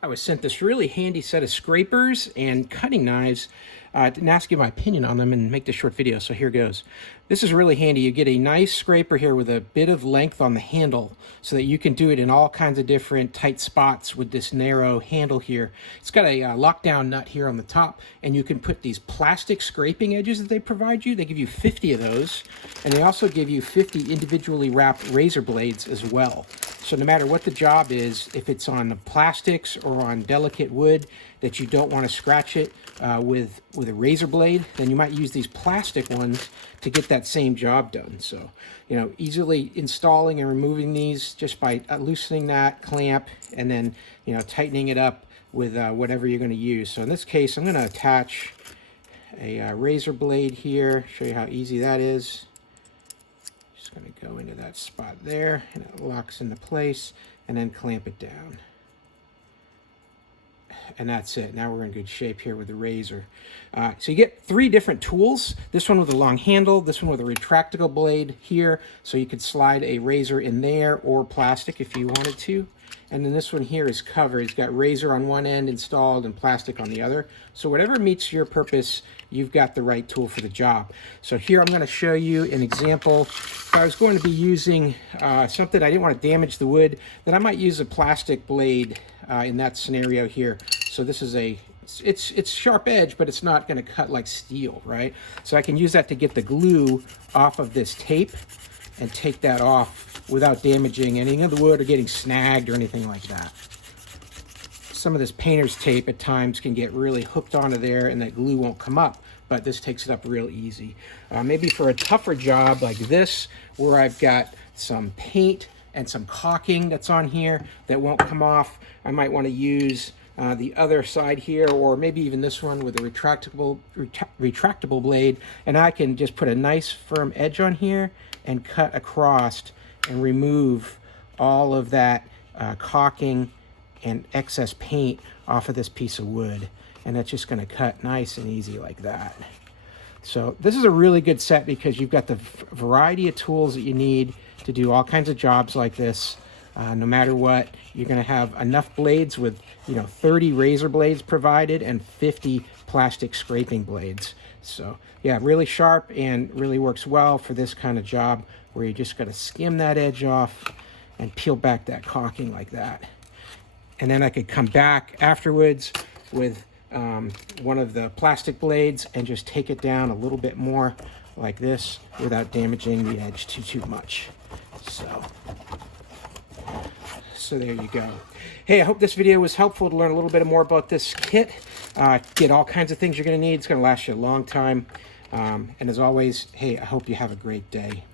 I was sent this really handy set of scrapers and cutting knives. I didn't ask you my opinion on them and make this short video, so here goes. This is really handy. You get a nice scraper here with a bit of length on the handle so that you can do it in all kinds of different tight spots with this narrow handle here. It's got a lockdown nut here on the top, and you can put these plastic scraping edges that they provide you. They give you 50 of those, and they also give you 50 individually wrapped razor blades as well. So no matter what the job is, if it's on the plastics or on delicate wood that you don't want to scratch it with a razor blade, then you might use these plastic ones to get that same job done. So, you know, easily installing and removing these just by loosening that clamp and then, you know, tightening it up with whatever you're going to use. So in this case, I'm going to attach a razor blade here, show you how easy that is. Just going to go into that spot there, and it locks into place, and then clamp it down. And that's it. Now we're in good shape here with the razor. So you get 3 different tools. This one with a long handle, this one with a retractable blade here, so you could slide a razor in there or plastic if you wanted to. And then this one here is covered. It's got razor on one end installed and plastic on the other. So whatever meets your purpose, you've got the right tool for the job. So here I'm going to show you an example. If I was going to be using something I didn't want to damage the wood, then I might use a plastic blade in that scenario here. So this is it's sharp edge, but it's not going to cut like steel, right? So I can use that to get the glue off of this tape and take that off without damaging any of the wood or getting snagged or anything like that. Some of this painter's tape at times can get really hooked onto there and that glue won't come up, but this takes it up real easy. Maybe for a tougher job like this, where I've got some paint and some caulking that's on here that won't come off, I might want to use the other side here, or maybe even this one with a retractable blade, and I can just put a nice firm edge on here and cut across and remove all of that caulking and excess paint off of this piece of wood, and that's just going to cut nice and easy like that. So this is a really good set because you've got the variety of tools that you need to do all kinds of jobs like this. No matter what, you're going to have enough blades with, you know, 30 razor blades provided and 50 plastic scraping blades. So yeah, really sharp and really works well for this kind of job where you just got to skim that edge off and peel back that caulking like that. And then I could come back afterwards with one of the plastic blades and just take it down a little bit more like this without damaging the edge too much. So there you go. Hey, I hope this video was helpful to learn a little bit more about this kit. Get all kinds of things you're going to need. It's going to last you a long time. And as always, hey, I hope you have a great day.